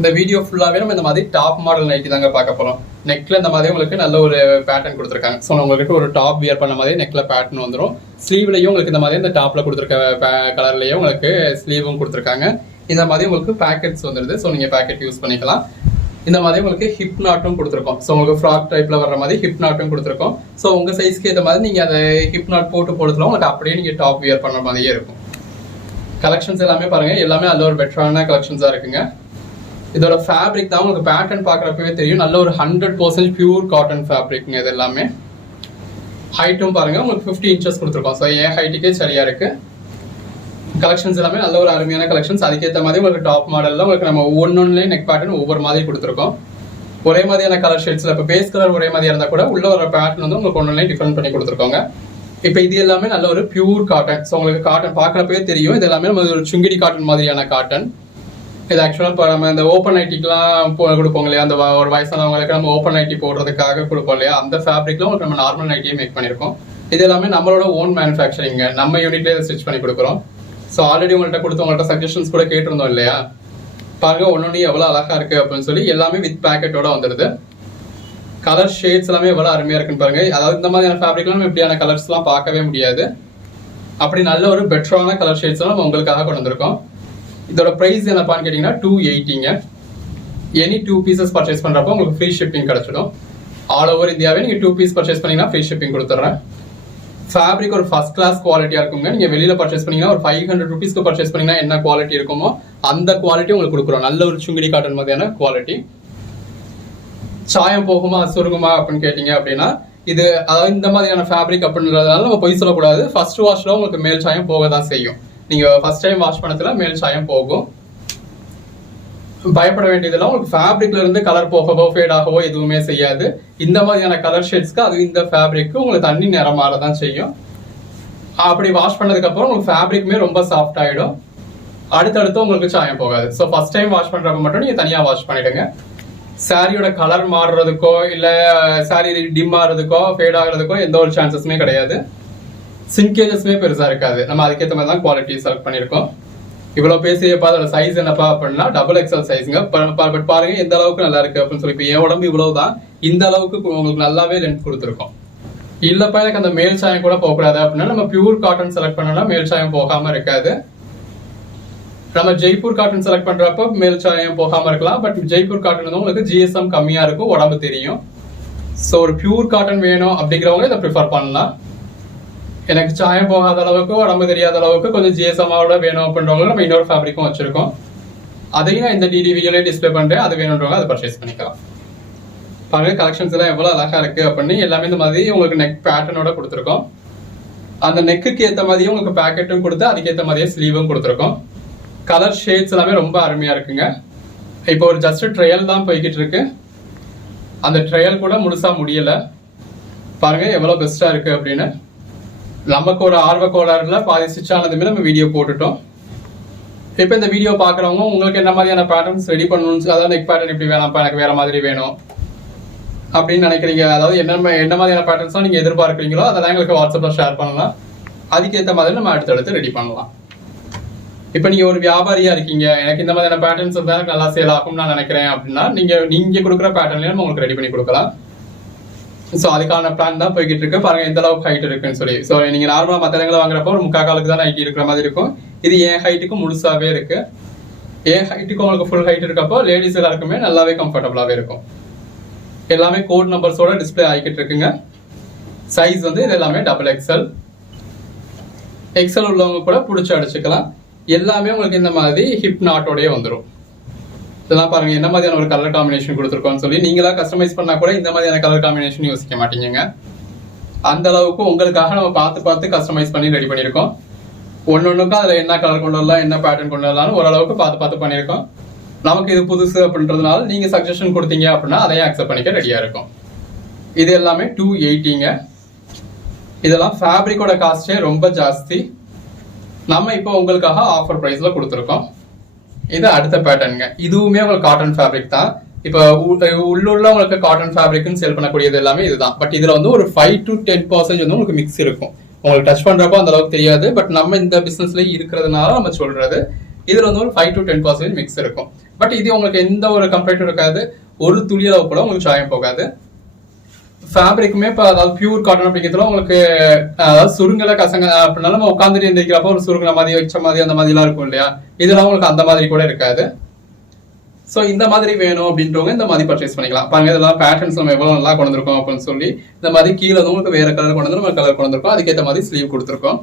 இந்த வீடியோ ஃபுல்லாவே நம்ம இந்த மாதிரி டாப் மாடல் நைட்டி தாங்க பார்க்க போறோம். நெக்ல இந்த மாதிரி உங்களுக்கு நல்ல ஒரு பேட்டர்ன் கொடுத்துருக்காங்க. ஸோ உங்களுக்கு ஒரு டாப் வியர் பண்ண மாதிரி நெக்ல பேட்டர்ன் வந்துடும். ஸ்லீவ்லையும் உங்களுக்கு இந்த மாதிரி இந்த டாப்ல கொடுத்துருக்க கலர்லயும் உங்களுக்கு ஸ்லீவும் கொடுத்துருக்காங்க. இந்த மாதிரி உங்களுக்கு பேக்கெட்ஸ் வந்துருது. ஸோ நீங்க பேக்கெட் யூஸ் பண்ணிக்கலாம். இந்த மாதிரி உங்களுக்கு ஹிப் நாட்டும் கொடுத்துருக்கோம். ஸோ உங்களுக்கு ஃப்ராக் டைப்ல வர்ற மாதிரி ஹிப் நாட்டும் கொடுத்துருக்கோம். ஸோ உங்க சைஸ்க்கு ஏற்ற மாதிரி நீங்க அதை ஹிப் நாட் போட்டு போடுறதுல உங்களுக்கு அப்படியே நீங்க டாப் வியர் பண்ண மாதிரியே இருக்கும். கலெக்ஷன்ஸ் எல்லாமே பாருங்க, எல்லாமே நல்ல ஒரு பெட்டரான கலெக்ஷன்ஸா இருக்குங்க. இதோட ஃபேப்ரிக் தான் உங்களுக்கு பேட்டர்ன் பார்க்குறப்பவே தெரியும். நல்ல ஒரு 100% பியூர் காட்டன் ஃபேப்ரிக்ங்க. இது எல்லாமே ஹைட்டும் பாருங்க, உங்களுக்கு 50 இன்ச்சஸ் கொடுத்துருக்கோம். ஸோ என் ஹைட்டுக்கே சரியா இருக்கு. கலெக்ஷன்ஸ் எல்லாமே நல்ல ஒரு அருமையான கலெக்ஷன்ஸ். அதுக்கேற்ற மாதிரி உங்களுக்கு டாப் மாடல்ல உங்களுக்கு நம்ம ஒன்னொன்னுலேயே நெக் பேட்டர்ன் ஒவ்வொரு மாதிரி கொடுத்துருக்கோம். ஒரே மாதிரியான கலர் ஷேட்ஸ்ல இப்போ பேஸ் கலர் ஒரே மாதிரியா இருந்தா கூட உள்ள ஒரு பேட்டர்ன் வந்து உங்களுக்கு ஒன்னொன்னுலேயே டிஃபரெண்ட் பண்ணி கொடுத்துருக்கோங்க. இப்போ இது எல்லாமே நல்ல ஒரு பியூர் காட்டன். ஸோ உங்களுக்கு காட்டன் பார்க்குறப்பவே தெரியும். இது எல்லாமே நம்ம ஒரு சுங்கிடி காட்டன் மாதிரியான காட்டன். இது ஆக்சுவலாக இப்போ நம்ம இந்த ஓப்பன் நைட்டிக்கெலாம் கொடுப்போம் இல்லையா, அந்த ஒரு வயசானவங்களுக்கு நம்ம ஓப்பன் நைட்டி போடுறதுக்காக கொடுப்போம் இல்லையா, அந்த ஃபேப்ரிக்ல உங்களுக்கு நம்ம நார்மல் நைட்டியே மேக் பண்ணியிருக்கோம். இது எல்லாமே நம்மளோட ஓன் மேனுஃபேக்சரிங்க, நம்ம யூனிட்லேயே ஸ்டிச் பண்ணி கொடுக்குறோம். ஸோ ஆல்ரெடி உங்கள்கிட்ட கொடுத்து உங்கள்கிட்ட சஜஷன்ஸ் கூட கேட்டிருந்தோம் இல்லையா, பாருங்க ஒன்னொன்று எவ்வளோ அழகா இருக்கு அப்படின்னு சொல்லி எல்லாமே வித் பேக்கெட்டோட வந்துடுது. கலர் ஷேட்ஸ் எல்லாமே எவ்வளோ அருமையா இருக்குன்னு பாருங்க. அதாவது இந்த மாதிரியான ஃபேப்ரிக்லாம் நம்ம இப்படியான கலர்ஸ்லாம் பார்க்கவே முடியாது. அப்படி நல்ல ஒரு பெட்டரான கலர் ஷேட்ஸ் நம்ம உங்களுக்காக கொண்டு வந்திருக்கோம். இதோட பிரைஸ் என்னப்பான்னு கேட்டீங்கன்னா 280ங்க. எனி 2 பீசஸ் பர்ச்சேஸ் பண்றப்போ உங்களுக்கு ஃப்ரீ ஷிப்பிங் கிடைச்சிடும். ஆல் ஓவர் இந்தியாவே நீங்க 2 பீஸ் பர்ச்சேஸ் பண்ணீங்கன்னா ஃப்ரீ ஷிப்பிங் கொடுத்துட்றேன். ஃபேப்ரிக் ஒரு ஃபர்ஸ்ட் கிளாஸ் குவாலிட்டியா இருக்குங்க. நீங்க வெளியில பர்ச்சேஸ் பண்ணீங்கன்னா ஒரு 500 ருபீஸ்க்கு பர்ச்சேஸ் பண்ணீங்கன்னா என்ன குவாலிட்டி இருக்குமோ அந்த குவாலிட்டி உங்களுக்கு கொடுக்குறோம். நல்ல ஒரு சுங்கிடி காட்டன் மாதிரியான குவாலிட்டி. சாயம் போகுமா சுருங்குமா அப்படின்னு கேட்டீங்க அப்படின்னா, இது அதாவது இந்த மாதிரியான ஃபேப்ரிக் அப்படின்றதுனால நம்ம பொய் சொல்லக்கூடாது. ஃபர்ஸ்ட் வாஷ்ல உங்களுக்கு மேல் சாயம் போக தான் செய்யும். நீங்க ஃபர்ஸ்ட் டைம் வாஷ் பண்ணதுல மேல் சாயம் போகும். பயப்பட வேண்டியதெல்லாம் உங்களுக்கு ஃபேப்ரிக்ல இருந்து கலர் போகவோ ஃபேட் ஆகவோ எதுவுமே செய்யாது. இந்த மாதிரியான கலர் ஷேட்ஸ்க்கு அது இந்த ஃபேப்ரிக்கு உங்களுக்கு தண்ணி நிறம் மாறதான் செய்யும். அப்படி வாஷ் பண்ணதுக்கு அப்புறம் உங்களுக்கு ஃபேப்ரிக்குமே ரொம்ப சாஃப்ட் ஆயிடும். அடுத்தடுத்து உங்களுக்கு சாயம் போகாது. ஸோ ஃபர்ஸ்ட் டைம் வாஷ் பண்றப்ப மட்டும் நீங்க தனியா வாஷ் பண்ணிடுங்க. சாரியோட கலர் மாறுறதுக்கோ இல்ல சாரி டிம் ஆகிறதுக்கோ ஃபேட் ஆகிறதுக்கோ எந்த ஒரு சான்சஸுமே கிடையாது. சிங்கேஜஸ்மே பெருசா இருக்காது. நம்ம அதுக்கேற்ற மாதிரி தான் குவாலிட்டி செலக்ட் பண்ணிருக்கோம். இவ்வளவு பேசியப்பா அதோட சைஸ் என்னப்பா அப்படின்னா XXL சைஸ்ங்க. பட் பாருங்க எந்த அளவுக்கு நல்லா இருக்கு அப்படின்னு சொல்லி. இப்போ என் உடம்பு இவ்வளவுதான், இந்த அளவுக்கு உங்களுக்கு நல்லாவே லென்த் கொடுத்துருக்கோம். இல்லப்பா எனக்கு அந்த மேல் சாயம் கூட போகக்கூடாது அப்படின்னா நம்ம பியூர் காட்டன் செலக்ட் பண்ணோம்னா மேல் சாயம் போகாம இருக்காது. நம்ம ஜெய்ப்பூர் காட்டன் செலக்ட் பண்றப்போ மேல் சாயம் போகாம இருக்கலாம். பட் ஜெய்ப்பூர் காட்டன் வந்து உங்களுக்கு GSM கம்மியா இருக்கும், உடம்பு தெரியும். ஸோ ஒரு பியூர் காட்டன் வேணும் அப்படிங்கிறவங்க இதை ப்ரிஃபர் பண்ணலாம். எனக்கு சாயம் போகாத அளவுக்கு உடம்பு தெரியாத அளவுக்கு கொஞ்சம் GSM-ஓட வேணும் அப்படின்றவங்க நம்ம இன்னொரு ஃபேப்ரிக்கும் வச்சிருக்கோம். அதையும் நான் இந்த DDV-ல டிஸ்பிளே பண்றேன். அது வேணுன்றவங்க அதை பர்ச்சேஸ் பண்ணிக்கலாம். பாருங்க கலெக்ஷன்ஸ் எல்லாம் எவ்வளவு அழகா இருக்கு அப்படின்னு. எல்லாமே இந்த மாதிரி உங்களுக்கு நெக் பேட்டர்னோட கொடுத்துருக்கோம். அந்த நெக்குக்கு ஏற்ற மாதிரியே உங்களுக்கு பேக்கெட்டும் கொடுத்து அதுக்கேற்ற மாதிரியே ஸ்லீவும் கொடுத்துருக்கோம். கலர் ஷேட்ஸ் எல்லாமே ரொம்ப அருமையா இருக்குங்க. இப்போ ஒரு ஜஸ்ட் ட்ரையல் தான் போய்கிட்டு இருக்கு. அந்த ட்ரையல் கூட முழுசா முடியல. பாருங்க எவ்வளவு பெஸ்டா இருக்கு அப்படின்னு. நமக்கு ஒரு ஆர்வ கோளாறுல பாதி ஸ்டிச் ஆனதுமே நம்ம வீடியோ போட்டுட்டோம். இப்போ இந்த வீடியோ பாக்குறவங்க உங்களுக்கு என்ன மாதிரியான பேட்டர்ன்ஸ் ரெடி பண்ணணும், அதாவது நெக் பேட்டர்ன் இப்படி வேணாம்ப்பா எனக்கு வேற மாதிரி வேணும் அப்படின்னு நினைக்கிறீங்க, அதாவது என்ன மாதிரியான பேட்டர்ன்ஸ் நீங்க எதிர்பார்க்குறீங்களோ அதெல்லாம் எங்களுக்கு வாட்ஸ்அப்ல ஷேர் பண்ணலாம். அதுக்கேற்ற மாதிரி நம்ம அடுத்தடுத்து ரெடி பண்ணலாம். இப்போ நீங்க ஒரு வியாபாரியா இருக்கீங்க, எனக்கு இந்த மாதிரியான பேட்டர்ன்ஸ் இருந்தா நல்லா சேல் ஆகும்னு நான் நினைக்கிறேன் அப்படின்னா நீங்க கொடுக்குற பேட்டர்ன்லயே நம்ம உங்களுக்கு ரெடி பண்ணி கொடுக்கலாம். ஸோ அதுக்கான பிளான் தான் போய்கிட்டு இருக்கு. பாருங்க எந்த அளவுக்கு ஹைட் இருக்குன்னு சொல்லி. ஸோ நீங்க நார்மலா மற்ற இடங்களை வாங்குறப்போ ஒரு 3/4 காலுக்கு தான் ஹைட் இருக்கிற மாதிரி இருக்கும். இது என் ஹைட்டுக்கு முழுசாவே இருக்கு. என் ஹைட்டுக்கு உங்களுக்கு ஃபுல் ஹைட் இருக்கப்போ லேடிஸ் எல்லாருக்குமே நல்லாவே கம்ஃபர்டபுளாவே இருக்கும். எல்லாமே கோட் நம்பர்ஸோட டிஸ்பிளே ஆகிக்கிட்டு இருக்குங்க. சைஸ் வந்து இது எல்லாமே XXL. எக்ஸல் உள்ளவங்க கூட பிடிச்சி அடிச்சுக்கலாம். எல்லாமே உங்களுக்கு இந்த மாதிரி ஹிப் நாட்டோடய வந்துடும். இதெல்லாம் பாருங்க என்ன மாதிரியான ஒரு கலர் காம்பினேஷன் கொடுத்துருக்கோம்னு சொல்லி நீங்களா கஸ்டமைஸ் பண்ணா கூட இந்த மாதிரியான கலர் காம்பினேஷன் யோசிக்க மாட்டீங்க. அந்த அளவுக்கு உங்களுக்காக நம்ம பார்த்து கஸ்டமைஸ் பண்ணி ரெடி பண்ணியிருக்கோம். ஒன்னொன்னுக்கும் அதுல என்ன கலர் கொண்டு வரலாம், என்ன பேட்டர்ன் கொண்டு வரலாம் ஓரளவுக்கு பார்த்து பண்ணியிருக்கோம். நமக்கு இது புதுசு அப்படின்றதுனால நீங்க சஜஷன் கொடுத்தீங்க அப்படின்னா அதையும் அக்செப்ட் பண்ணிக்க ரெடியா இருக்கும். இது எல்லாமே 280ங்க. இதெல்லாம் ஃபேப்ரிக்கோட காஸ்டே ரொம்ப ஜாஸ்தி. நம்ம இப்போ உங்களுக்காக ஆஃபர் பிரைஸ்ல கொடுத்துருக்கோம். இது அடுத்த பேட்டர்னுங்க. இதுவுமே உங்களுக்கு காட்டன் ஃபேப்ரிக் தான். இப்போ உள்ள உங்களுக்கு காட்டன் ஃபேப்ரிக்னு சேல் பண்ணக்கூடியது எல்லாமே இதுதான். பட் இதுல வந்து ஒரு 5 to 10% வந்து உங்களுக்கு மிக்ஸ் இருக்கும். உங்களுக்கு டச் பண்றப்போ அந்த அளவுக்கு தெரியாது. பட் நம்ம இந்த பிசினஸ்ல இருக்கிறதுனால நம்ம சொல்றது இதுல வந்து ஒரு 5 to 10% மிக்ஸ் இருக்கும். பட் இது உங்களுக்கு எந்த ஒரு கம்ப்ளைண்ட்டும் இருக்காது, ஒரு துளி அளவு கூட உங்களுக்கு சாயம் போகாது. ஃபேப்ரிக்குமே இப்போ அதாவது பியூர் காட்டன் அப்படிங்கிறதுல உங்களுக்கு அதாவது சுருங்கல கசங்க அப்படின்னா நம்ம உட்காந்துட்டு எந்திரிக்கிறப்ப ஒரு சுருங்கின மாதிரி வச்ச மாதிரி அந்த மாதிரிலாம் இருக்கும் இல்லையா, இதெல்லாம் உங்களுக்கு அந்த மாதிரி கூட இருக்காது. ஸோ இந்த மாதிரி வேணும் அப்படின்றவங்க இந்த மாதிரி பர்ச்சேஸ் பண்ணிக்கலாம். பாருங்க இதெல்லாம் பேட்டர்ன்ஸ் நம்ம எவ்வளோ நல்லா கொண்டு வந்திருக்கோம் அப்படின்னு சொல்லி இந்த மாதிரி கீழே வந்து உங்களுக்கு வேற கலர் கொண்டு வந்து நம்ம கலர் கொண்டு வந்திருக்கோம், அதுக்கேற்ற மாதிரி ஸ்லீவ் கொடுத்துருக்கோம்.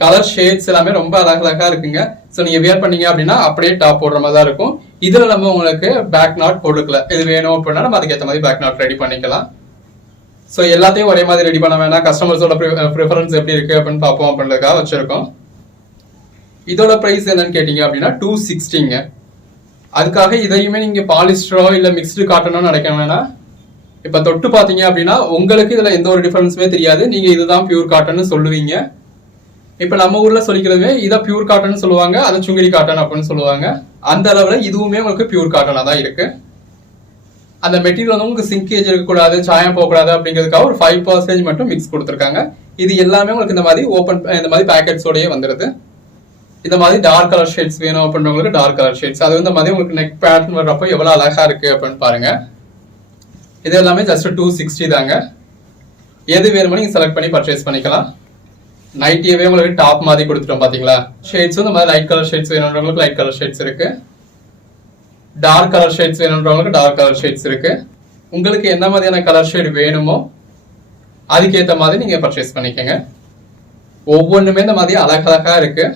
கலர் ஷேட்ஸ் எல்லாமே ரொம்ப அழகழகா இருக்குங்க. ஸோ நீங்க வியர் பண்ணீங்க அப்படின்னா அப்படியே டாப் போடுற மாதிரி தான் இருக்கும். இதுல நம்ம உங்களுக்கு பேக் நாட் போட்டுக்கல, இது வேணும் அப்படின்னா நம்ம அதுக்கேற்ற மாதிரி பேக் நாட் ரெடி பண்ணிக்கலாம். ஸோ எல்லாத்தையும் ஒரே மாதிரி ரெடி பண்ண வேணாம், கஸ்டமர்ஸோட ப்ரிஃபரன்ஸ் எப்படி இருக்கு அப்படின்னு பார்ப்போம் அப்படின்றதுக்காக வச்சிருக்கோம். இதோட பிரைஸ் என்னன்னு கேட்டீங்க அப்படின்னா 260ங்க. அதுக்காக இதையுமே நீங்க பாலிஸ்டரோ இல்ல மிக்ஸ்டு காட்டனோ நினைக்க வேணாம். இப்ப தொட்டு பாத்தீங்க அப்படின்னா உங்களுக்கு இதுல எந்த ஒரு டிஃபரன்ஸுமே தெரியாது, நீங்க இதுதான் பியூர் காட்டன் சொல்லுவீங்க. இப்ப நம்ம ஊர்ல சொல்லிக்கிறதுமே இதை பியூர் காட்டன் சொல்லுவாங்க, அதை சுங்கிடி காட்டன் அப்படின்னு சொல்லுவாங்க. அந்த அளவுல இதுவுமே உங்களுக்கு பியூர் காட்டனா தான் இருக்கு. அந்த மெட்டீரியல் வந்து உங்களுக்கு சிங்கேஜ் இருக்கக்கூடாது, சாயம் போகக்கூடாது அப்படிங்கிறதுக்காக ஒரு 5% மட்டும் மிக்ஸ் கொடுத்துருக்காங்க. இது எல்லாமே உங்களுக்கு இந்த மாதிரி ஓப்பன் இந்த மாதிரி பேக்கெட்ஸோடய வந்துருது. இந்த மாதிரி டார்க் கலர் ஷேட்ஸ் வேணும் அப்படின்றவங்களுக்கு டார்க் கலர் ஷேட்ஸ், அது இந்த மாதிரி உங்களுக்கு நெக் பேட்டர்ன் வர்றப்போ எவ்வளவு அழகா இருக்கு அப்படின்னு பாருங்க. இது எல்லாமே ஜஸ்ட் 260 தாங்க. எது வேணுமோ நீங்க செலக்ட் பண்ணி பர்ச்சேஸ் பண்ணிக்கலாம். நைட்டியவே உங்களுக்கு டாப் மாதிரி கொடுத்துட்டோம் பாத்தீங்களா. ஷேட்ஸ் இந்த மாதிரி லைட் கலர் ஷேட்ஸ் வேணுன்றவங்களுக்கு லைட் கலர் ஷேட்ஸ் இருக்கு, டார்க் கலர் ஷேட்ஸ் வேணுன்றவங்களுக்கு டார்க் கலர் ஷேட்ஸ் இருக்கு. உங்களுக்கு என்ன மாதிரியான கலர் ஷேட் வேணுமோ அதுக்கேற்ற மாதிரி நீங்க பர்ச்சேஸ் பண்ணிக்கோங்க. ஒவ்வொன்றுமே இந்த மாதிரி அழகழகா இருக்கு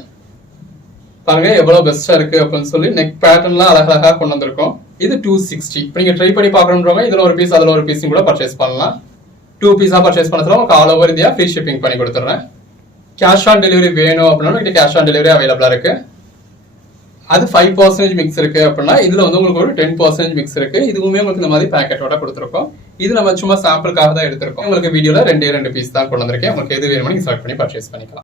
பாருங்க, எவ்வளவு பெஸ்டா இருக்கு அப்படின்னு சொல்லி. நெக் பேட்டர்ன்லாம் அழகழகா கொண்டு வந்திருக்கோம். இது 260. இப்போ நீங்க ட்ரை பண்ணி பார்க்கணுன்றவங்க இதுல ஒரு பீஸ் அதுல ஒரு பீஸ் கூட பர்ச்சேஸ் பண்ணலாம். 2 பீஸா பர்ச்சேஸ் பண்ணதுல உங்களுக்கு all over India free shipping பண்ணி கொடுத்துறேன். கேஷ் ஆன் டெலிவரி வேணும் அப்படின்னா கேஷ் ஆன் டெலிவரி அவைலபிளா இருக்கு. அது 5% மிக்ஸ் இருக்கு அப்படின்னா இதுல வந்து உங்களுக்கு ஒரு 10% மிக்ஸ் இருக்கு. இதுவுமே உங்களுக்கு இந்த மாதிரி பேக்கெட்டோட கொடுத்துருக்கோம். இது நம்ம சும்மா சாம்பிளுக்காக தான் எடுத்திருக்கோம். உங்களுக்கு வீடியோல 2 பீஸ் தான் கொண்டு வந்திருக்கேன். உங்களுக்கு எது வேணுமோ நீங்க செலக்ட் பண்ணி பர்ச்சேஸ் பண்ணிக்கலாம்.